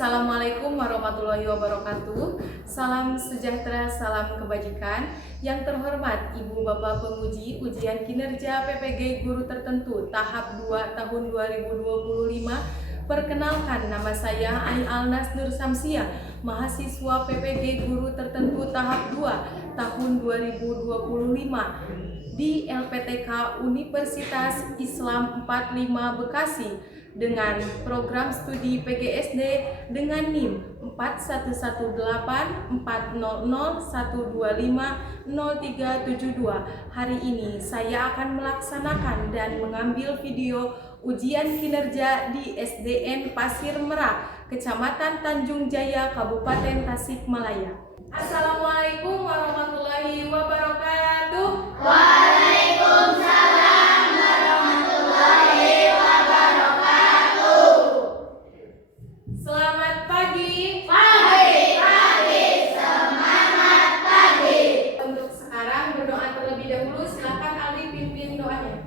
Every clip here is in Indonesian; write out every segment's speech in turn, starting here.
Assalamualaikum warahmatullahi wabarakatuh. Salam sejahtera, salam kebajikan. Yang terhormat Ibu Bapak Penguji Ujian Kinerja PPG Guru Tertentu tahap 2 tahun 2025. Perkenalkan, nama saya Ai Alnas Nur Samsia, mahasiswa PPG Guru Tertentu tahap 2 tahun 2025 di LPTK Universitas Islam 45 Bekasi dengan program studi PGSD dengan NIM 41180012500372. Hari ini saya akan melaksanakan dan mengambil video ujian kinerja di SDN Pasir Merak, Kecamatan Tanjung Jaya, Kabupaten Tasikmalaya. Assalamualaikum warahmatullahi wabarakatuh. Waalaikumsalam warahmatullahi wabarakatuh. Selamat pagi. Pagi, semangat pagi. Untuk sekarang berdoa terlebih dahulu. Silakan Aldi pimpin doanya.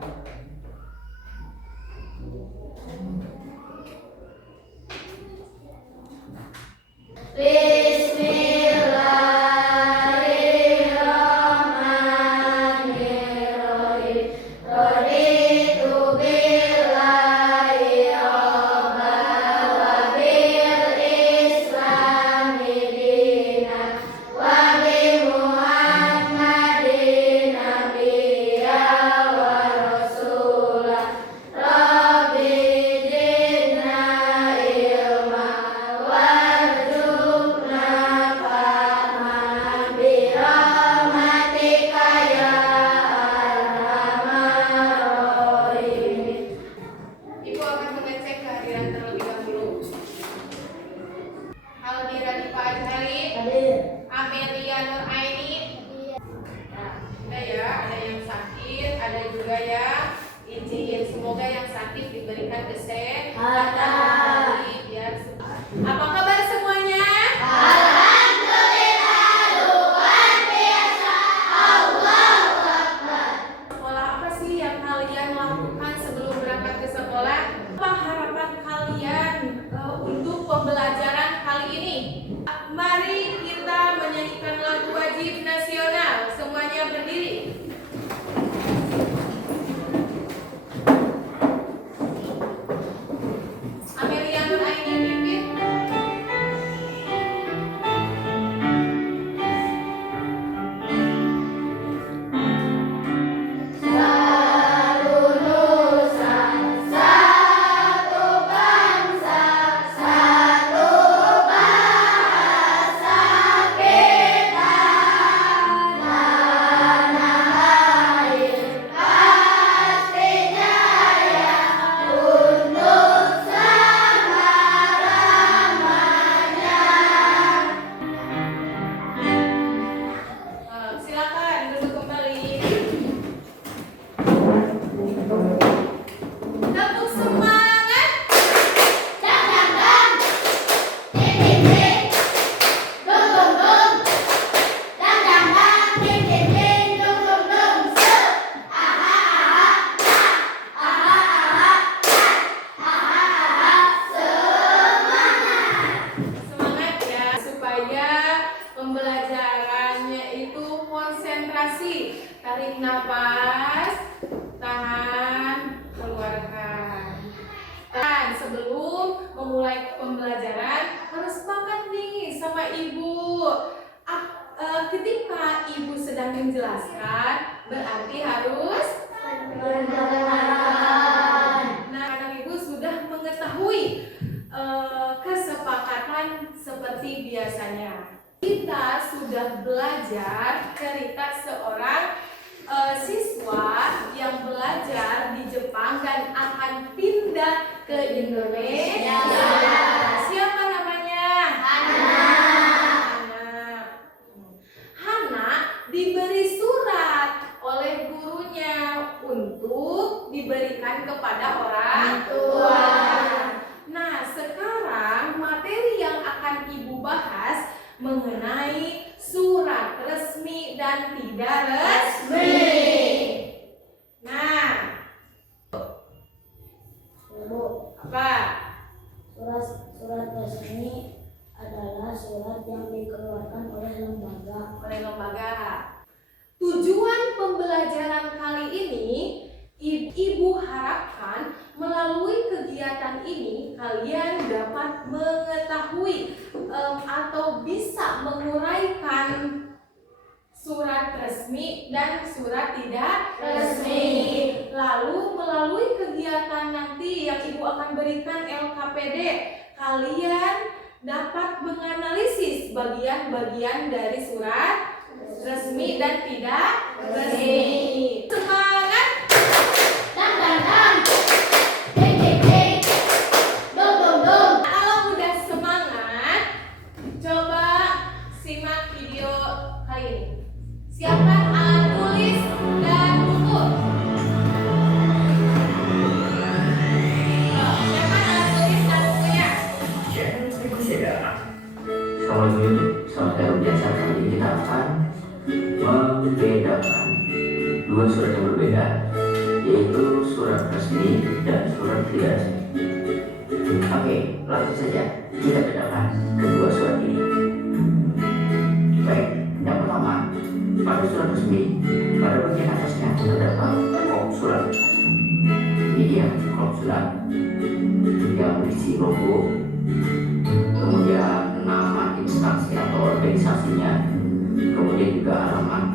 Amelia Nur Aini. Ada ya, ada yang sakit, ada juga ya. Izin semoga yang sakit diberikan kesehatan biar. Apa kabar semuanya? Alhamdulillah, luar biasa. Allahu Akbar. Sekolah apa sih yang kalian lakukan sebelum berangkat ke sekolah? Apa harapan kalian untuk pembelajaran kali ini? Mari kita menyanyikan lagu wajib nasional. Semuanya berdiri. Amelia Nur Aini pimpin. Satu nusa, satu bangsa, satu bahasa kita. Tanah air pasti jaya untuk selama-lamanya. Silakan duduk kembali. Tepuk semangat. Dang dang dang, ding ding ding, dung dung dung. Dang dang dang, ding ding ding, dung dung dung. Se, aha aha, aha aha, aha aha, semangat. Semangat ya, supaya pembelajarannya itu konsentrasi. Tarik nafas, tahan, keluarkan. Dan sebelum memulai pembelajaran harus sepakat nih sama ibu. Ketika ibu sedang menjelaskan, berarti harus Mendengarkan. Nah, anak ibu sudah mengetahui kesepakatan seperti biasanya. Kita sudah belajar cerita seorang siswa yang belajar di Jepang dan akan pindah ke Indonesia. Siapa namanya? Hana. Hana diberi surat oleh gurunya untuk diberikan kepada orang tua. Nah, sekarang materi yang akan ibu bahas mengenai surat resmi dan tidak resmi. Nah, apa? Surat resmi adalah surat yang dikeluarkan oleh lembaga. Tujuan pembelajaran kali ini, Ibu harapkan melalui kegiatan ini kalian dapat mengetahui atau bisa menguraikan surat resmi dan surat tidak resmi. Lalu melalui kegiatan nanti yang Ibu akan berikan LKPD, kalian dapat menganalisis bagian-bagian dari surat resmi dan tidak resmi. Semangat! Dang dang dang, deng deng deng, dong dong dong. Kalau udah semangat, coba simak video kali ini. Siapkan alat tulis dan buku. Siapkan alat tulis dan bukunya. Seperti biasa kali ini kita akan membedakan dua surat yang berbeda, yaitu surat resmi dan surat tidak resmi. Oke, langsung saja kita bedakan kedua surat ini. Baik, yang pertama, pada surat resmi, pada bagian atasnya terdapat kop surat. Ini dia kop surat yang berisi logo, kemudian nama instansi atau organisasinya, kemudian juga alamat,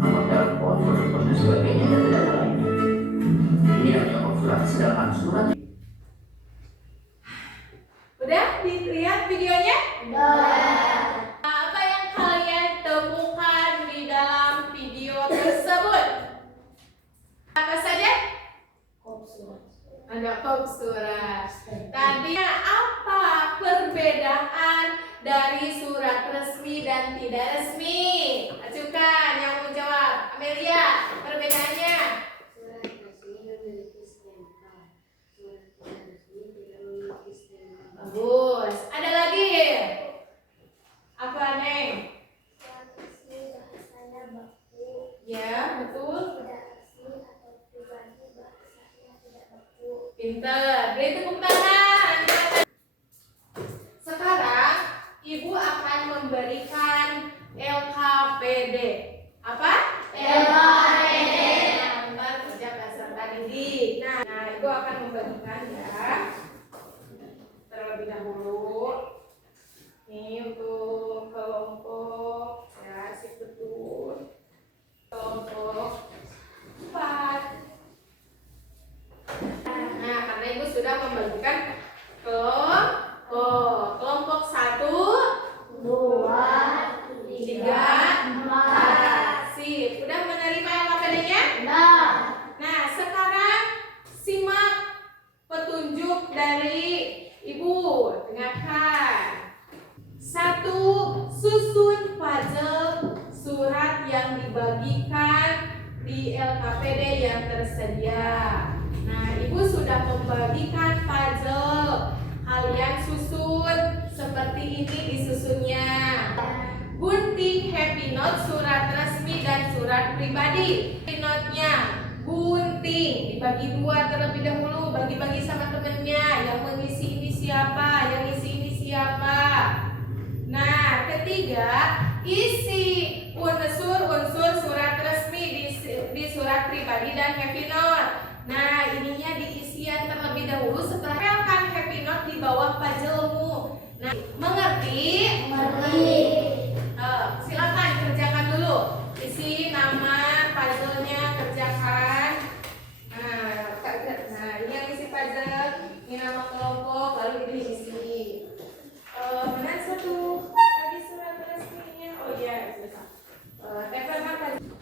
nomor telepon, kode dan sebagainya, dan data lainnya. Ini namanya kop surat. Sedangkan surat Udah dilihat videonya? Udah. Apa yang kalian temukan di dalam video tersebut? Apa saja? Kop surat. Ada kop surat. Tadi apa perbedaan dari surat resmi dan tidak resmi? Ajukan yang mau jawab. Amelia, perbedaannya? Surat resmi memiliki stempel. Surat tidak resmi tidak memiliki stempel. Bagus. Ada lagi? Apa, Neng? Surat resmi bahasanya baku. Ya, betul. Tidak resmi atau pribadi bahasanya tidak baku. Pinter. Beri tepuk tangan. Sekarang Ibu akan memberikan LKPD. Apa? LKPD. Lembar kerja peserta didik. Nah, Ibu akan membagikan ya. Terlebih dahulu. Ini untuk kelompok ya, sip betul. Kelompok 4. Nah, karena Ibu sudah membagikan kelompok 1, 2, 3, 4. Sip. Udah menerima LKPD-nya? Nah, Nah, sekarang simak petunjuk dari Ibu. Dengarkan. 1. Susun puzzle surat yang dibagikan di LKPD yang tersedia. Nah, Ibu sudah membagikan puzzle. Kalian susun seperti ini disusunnya. Gunting happy note surat resmi dan surat pribadi. Happy note-nya gunting dibagi 2 terlebih dahulu, bagi-bagi sama temennya. Yang mengisi ini siapa, yang isi ini siapa. Nah, ketiga, isi unsur-unsur surat resmi di surat pribadi dan happy note. Nah, ininya diisian terlebih dahulu setelah tempelkan happy note di bawah puzzlemu. Nah, mengerti? mengerti. Silakan kerjakan dulu. Isi nama puzzle-nya, kerjakan. Nah, ini yang isi puzzle, ini nama kelompok, lalu ini isi. Mana satu tadi surat resminya? Oh iya, sudah. Tempelkan puzzle.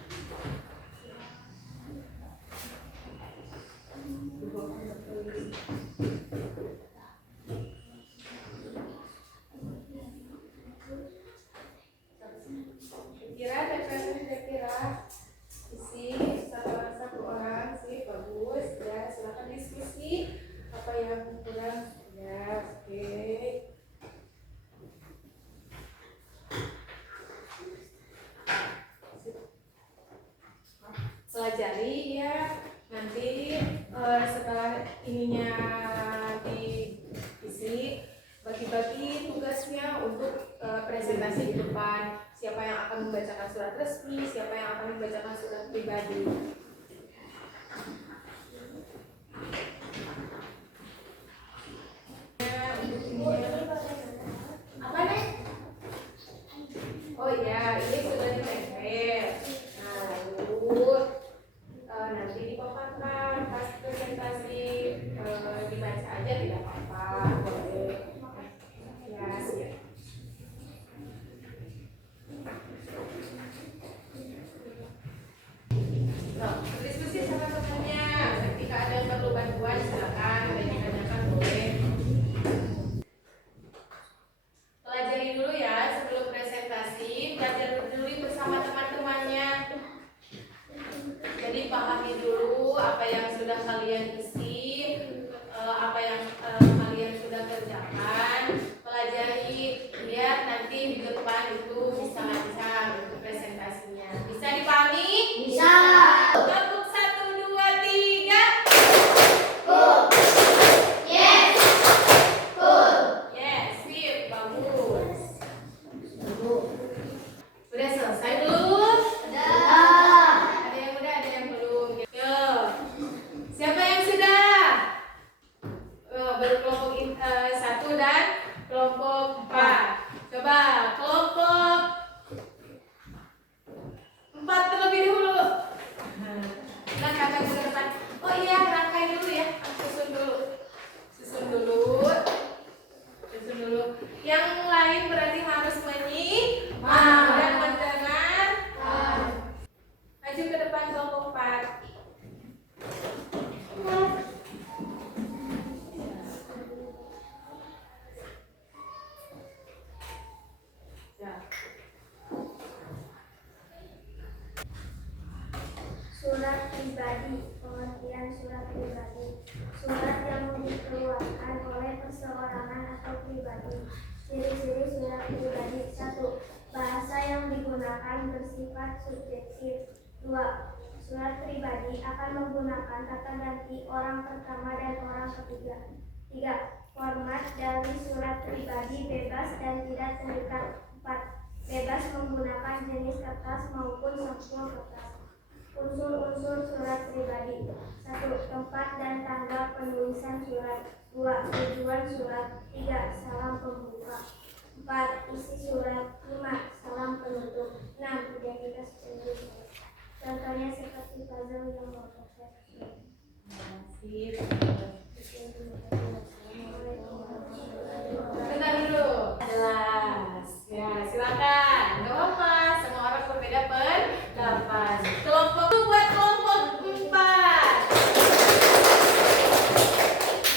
presentasi di depan. Siapa yang akan membacakan surat resmi, siapa yang akan membacakan surat pribadi. Apa nih? Oh iya, ini sudah ditempel. Nah, lalu nanti dipaparkan pas presentasi, dibaca aja tidak apa-apa, boleh. Ya, siap. Nah, diskusi sama temannya. Ketika ada yang perlu bantuan, silakan ditanyakan, boleh. Pelajari dulu ya sebelum presentasi, belajar dulu bersama teman-temannya. Jadi pahami dulu apa yang sudah kalian isi, apa yang kalian sudah kerjakan. Pelajari, lihat nanti di depan itu bisa lancar untuk presentasinya. Bisa dipahami? Bisa. Kelompok 1, 2, 3. Cool. Yes. Cool. Yes, sip, bagus. Udah selesai belum? Dah. Ada yang udah, ada yang belum. Yo. Siapa yang sudah? Baru kelompok 1 dan kelompok 4. Coba kelompok 4 terlebih dulu. Nah, kakak ke depan. Oh iya, rangkai dulu ya. Susun dulu. Susun dulu. Susun dulu. Yang lain berarti harus menyimak dan mendengar. Maju ke depan kelompok 4. Ya. Surat pribadi, pengertian surat pribadi, surat yang dikeluarkan oleh perseorangan atau pribadi. Ciri-ciri surat pribadi: 1. Bahasa yang digunakan bersifat subjektif. 2. Surat pribadi akan menggunakan kata ganti orang pertama dan orang ketiga. 3. Format dari surat pribadi bebas dan tidak terikat. 4. Bebas menggunakan jenis kertas maupun sampul kertas. Unsur-unsur surat pribadi: 1. Tempat dan tanggal penulisan surat. 2. Tujuan surat. 3. Salam pembuka. 4. Isi surat. 5. Salam penutup. 6. Identitas penulis surat. Contohnya seperti puzzle yang berproses. Sip. Bentar dulu. Jelas. Ya, silakan. Gak apa-apa. Semua orang berbeda pendapat. Kelompok itu buat kelompok 4.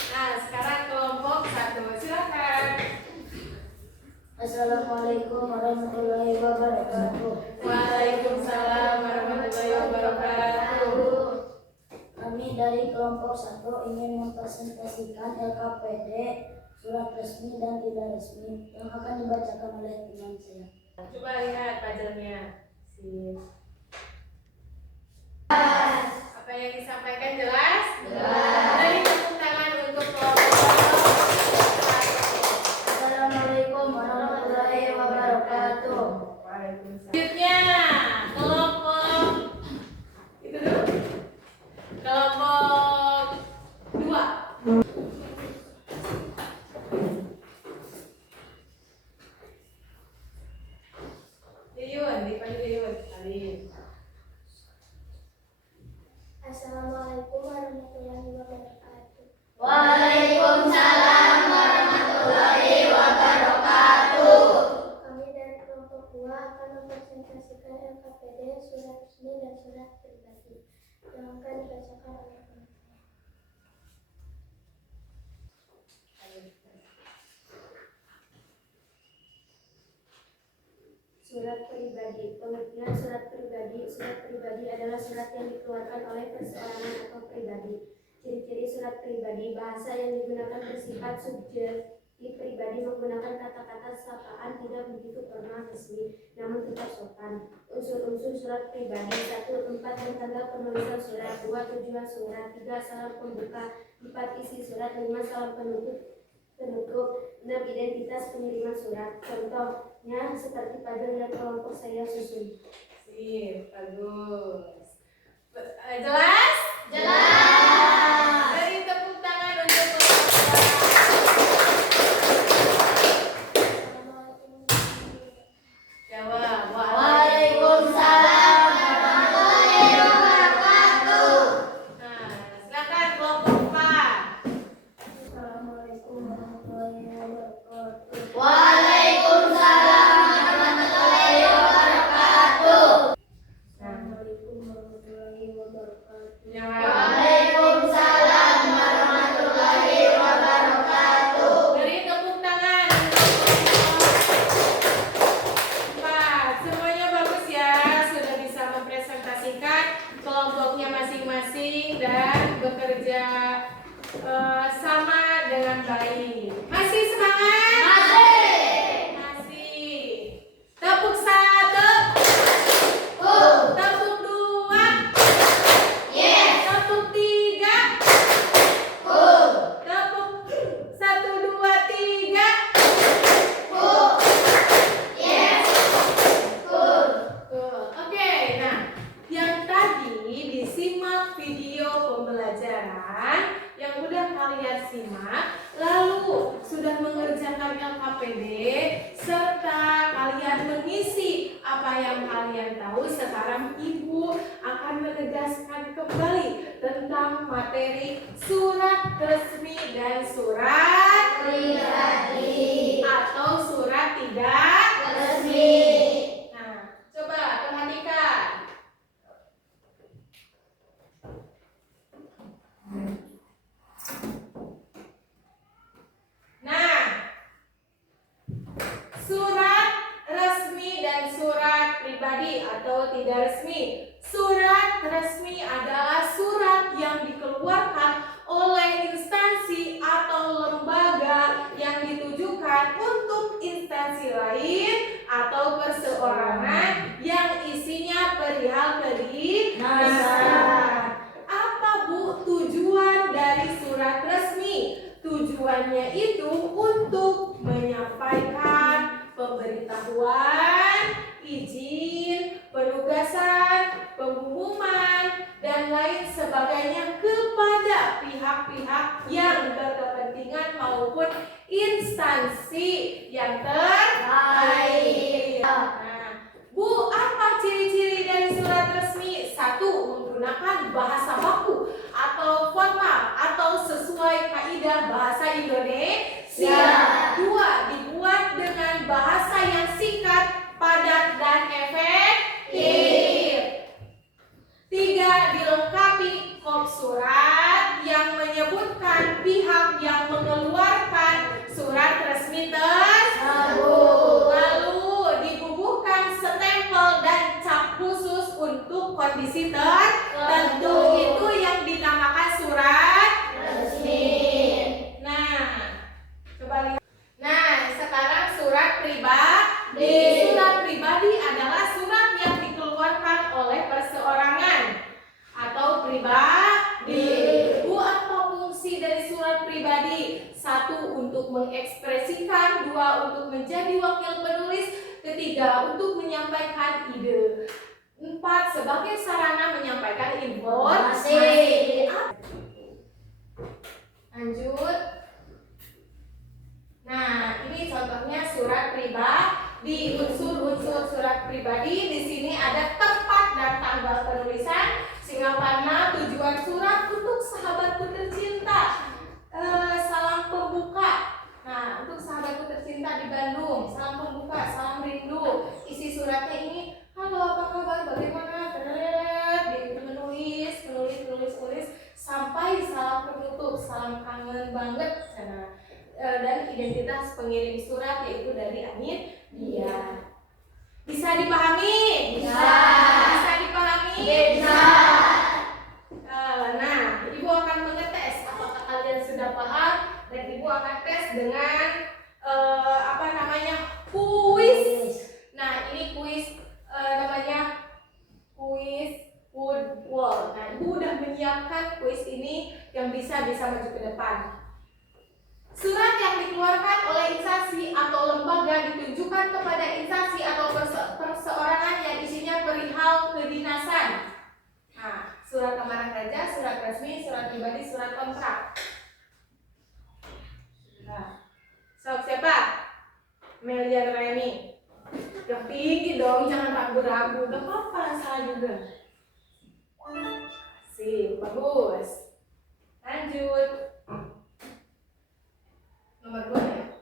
Nah, sekarang kelompok 1. Silakan. Assalamualaikum warahmatullahi wabarakatuh. Waalaikumsalam warahmatullahi wabarakatuh. Kami dari kelompok 1 ingin mempresentasikan LKPD, surat resmi dan tidak resmi, yang akan dibacakan oleh teman saya. Coba lihat puzzle-nya. Sip. Apa yang disampaikan jelas? Jelas. Beri tepuk tangan untuk kelompok 1. Assalamualaikum warahmatullahi wabarakatuh. Selanjutnya kelompok itu dulu. Kelompok 2. Yuyun, dipanggil Yuyun. Alif. Assalamualaikum warahmatullahi wabarakatuh. Waalaikumsalam warahmatullahi wabarakatuh. Kami dari kelompok 2 akan mempresentasikan LKPD, surat resmi dan surat pribadi, yang akan dibacakan oleh teman saya. Surat pribadi, pengertian surat pribadi. Surat pribadi adalah surat yang dikeluarkan oleh perseorangan atau pribadi. Ciri-ciri surat pribadi: bahasa yang digunakan bersifat subjektif. Pribadi menggunakan kata-kata sapaan tidak begitu formal resmi, namun tetap sopan. Unsur-unsur surat pribadi: 1. Tempat dan tanggal penulisan surat. 2. Tujuan surat. 3. Salam pembuka. 4. Isi surat. 5. Salam penutup. 6. Identitas pengiriman surat. Contohnya seperti pajak yang kelompok saya susun. Sip, bagus. Jelas? Jelas. Beri tepuk tangan untuk jawab. Waalaikumsalam warahmatullahi wabarakatuh. Nah, silakan kelompok 4. Assalamualaikum warahmatullahi wabarakatuh. Waalaikumsalam warahmatullahi wabarakatuh. Assalamualaikum warahmatullahi wabarakatuh. Jawab. Waalaikumsalam warahmatullahi wabarakatuh. Beri tepuk tangan. Empat. Semuanya bagus ya. Sudah bisa mempresentasikan kelompoknya masing-masing dan bekerja sama dengan baik. Masih semangat? Masih. Tepuk 1. Tepuk 2. Tepuk 3. Tepuk 1, 2, 3. Oke, nah yang tadi disimak video pembelajaran yang udah kalian simak, lalu sudah mengerjakan LKPD serta kalian mengisi apa yang kalian tahu. Sekarang Ibu akan menegaskan kembali tentang materi surat resmi dan surat Pribadi. atau surat tidak Resmi. Nah, coba perhatikan. Nah, surat resmi dan surat pribadi atau tidak resmi. Surat resmi adalah surat yang dikeluarkan oleh instansi atau lembaga yang ditujukan untuk instansi lain atau perseorangan yang isinya perihal kedinasan. Apa Bu tujuan dari surat resmi? Tujuannya itu untuk menyampaikan pemberitahuan, izin, penugasan, pengumuman, dan lain sebagainya kepada pihak-pihak yang berkepentingan maupun instansi yang terkait. Nah, Bu, apa ciri-ciri dari surat resmi? 1. Menggunakan bahasa baku atau formal atau sesuai kaidah bahasa Indonesia. 2. Dibuat dengan bahasa yang singkat, padat, dan efektif. 3. Dilengkapi kop surat yang menyebutkan pihak yang mengeluarkan surat resmi tersebut. Lalu dibubuhkan stempel dan cap khusus untuk kondisi tertentu. Itu yang dinamakan surat resmi. Nah, coba lihat. Nah, sekarang surat pribadi. Surat pribadi adalah surat yang dikeluarkan oleh perseorangan atau pribadi. Bu, apa fungsi dari surat pribadi? 1. Untuk mengekspresikan. 2. Untuk menjadi wakil penulis. 3. Untuk menyampaikan ide. 4. Sebagai sarana menyampaikan informasi. Lanjut. Nah, ini contohnya surat pribadi. Unsur-unsur surat pribadi di sini ada tempat dan tanggal penulisan, singkatannya, tujuan surat untuk sahabatku tercinta, salam pembuka. Nah, untuk sahabatku tercinta di Bandung, salam pembuka, salam rindu. Isi suratnya ini, halo apa kabar, bagaimana, menulis sampai salam penutup, salam kangen banget. Nah, dan identitas pengirim surat yaitu dari Dia. Bisa dipahami? Bisa. Bisa dipahami? Bisa. Nah, Ibu akan mengetes apakah kalian sudah paham, dan Ibu akan tes dengan kuis. Nah, ini kuis namanya kuis Woodwall. Nah, Ibu udah menyiapkan kuis ini yang bisa maju ke depan. Surat yang dikeluarkan oleh instansi atau prakerja, surat resmi, surat pribadi, surat kontrak. Nah, siapa? Melian Reni. Yang tinggi dong, jangan ragu-ragu. Gak apa-apa, salah juga. Sip, bagus. Lanjut. Nomor 2 ya.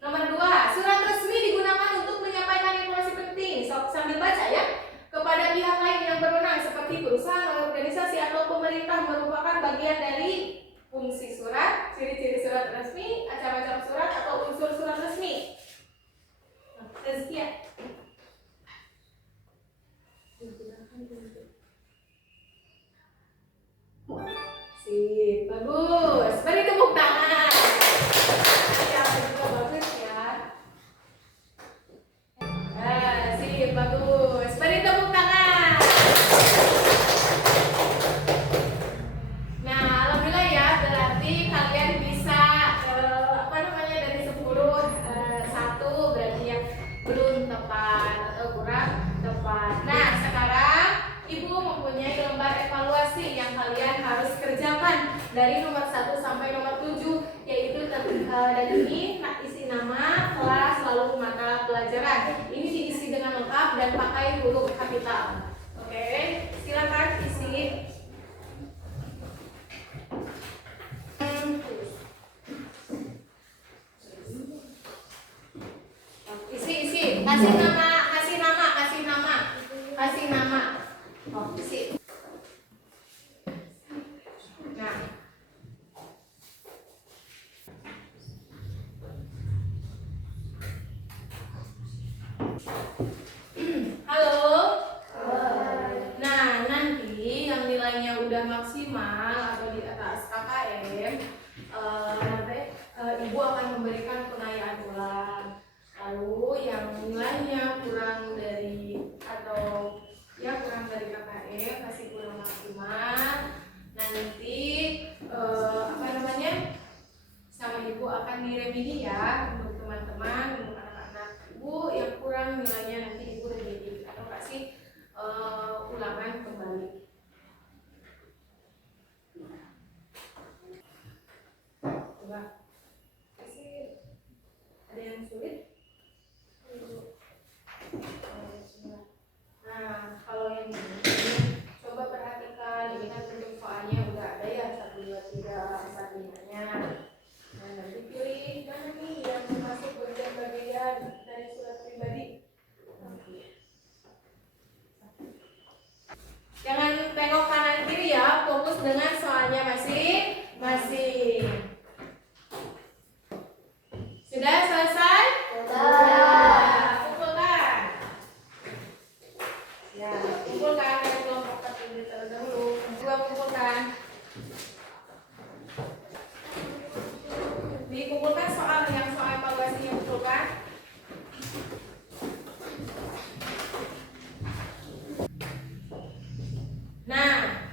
Nomor 2, surat resmi digunakan untuk menyampaikan informasi penting. Sambil baca ya. Kepada pihak lain yang berwenang seperti perusahaan, organisasi atau pemerintah merupakan bagian dari fungsi surat, ciri-ciri surat resmi, acara-acara surat atau unsur surat resmi. Nah, tazkiyah. Sip, bagus. Beri tepuk tangan. Ya, juga bagus ya. Sip, bagus. Beri tepuk tangan. Nah, alhamdulillah ya, berarti kalian bisa dari 10 1 berarti yang belum tepat atau kurang tepat. Nah, sekarang Ibu mempunyai lembar evaluasi yang kalian harus kerjakan dari nomor 1 sampai nomor 7, yaitu dan ini isi nama, kelas, lalu mata pelajaran. Ini diisi dengan lengkap dan pakai huruf kapital. Oke, silakan isi. Isi. Kasih nama. Oh, isi. Nah. Halo. Nah, nanti yang nilainya udah maksimal atau di atas KKM, nanti Ibu akan memberikan pengayaan ulang. Lalu yang nilainya kurang dari KKM, kasih kurang maksimal, nanti sama Ibu akan diremedi ya untuk teman-teman, untuk anak-anak Ibu yang kurang nilainya, nanti Ibu remedi atau kasih ulangan kembali. Coba kasih, ada yang sulit? Nah, kalau yang ini coba perhatikan, ini kan bentuk soalnya udah ada ya 1, 2, 3, 4, 5-nya. Nah, nanti pilih mana nih yang masuk bagian-bagian dari surat pribadi. Jangan tengok kanan kiri ya, fokus dengan soalnya masing-masing. Sudah selesai? Kumpulkan. Ya, kumpulkan dari kelompok terlebih dahulu. Dua kumpulkan. Dikumpulkan soal evaluasinya, kumpulkan. Nah,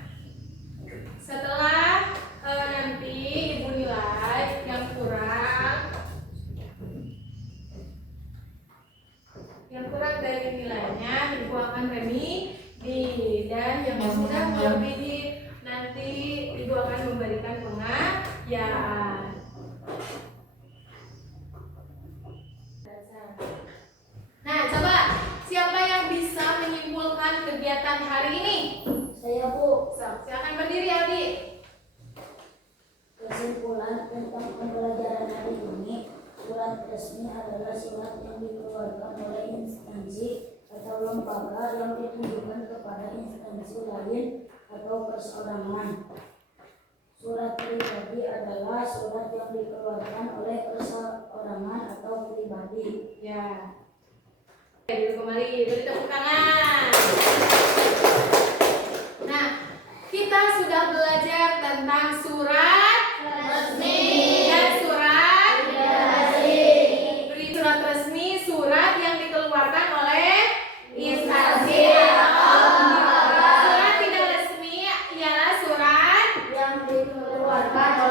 setelah nanti Ibu nilai yang kurang dari nilainya, Ibu akan remedi, dan yang sudah melebihi nanti Ibu akan memberikan pengayaan. Nah, coba siapa yang bisa menyimpulkan kegiatan hari ini? Saya, Bu. Silakan berdiri, Aldi. Kesimpulan tentang pembelajaran hari ini, surat resmi adalah surat yang dikeluarkan oleh instansi atau lembaga yang ditujukan kepada instansi lain atau perseorangan. Surat pribadi adalah surat yang dikeluarkan oleh perseorangan atau pribadi. Ya. Duduk kembali, beri tepuk tangan. Nah, kita sudah belajar tentang surat Resmi. dan surat Pribadi. Surat resmi, surat yang dikeluarkan oleh instansi atau lembaga. Surat tidak resmi ialah surat Yang dikeluarkan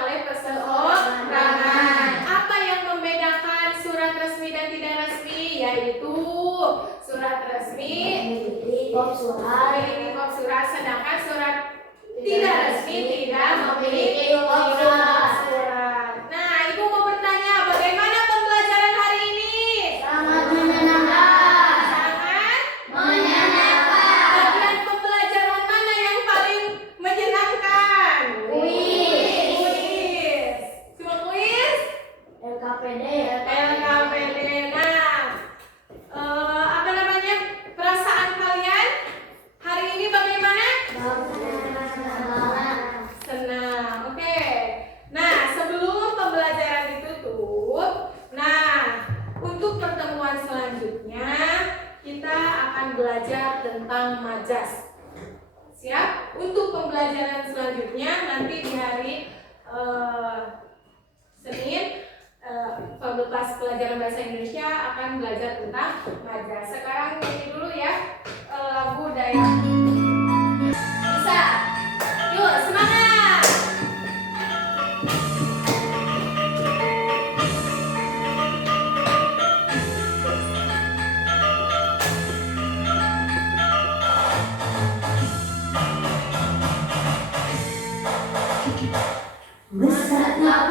oleh perseorangan. Apa yang membedakan surat resmi dan tidak resmi? Yaitu surat resmi Memiliki kop surat. memiliki kop pembelajaran selanjutnya nanti di hari Senin, kelas pelajaran bahasa Indonesia akan belajar tentang madrasah. Sekarang nyanyi dulu ya lagu daerah. Bisa? Yuk semangat! Besarnya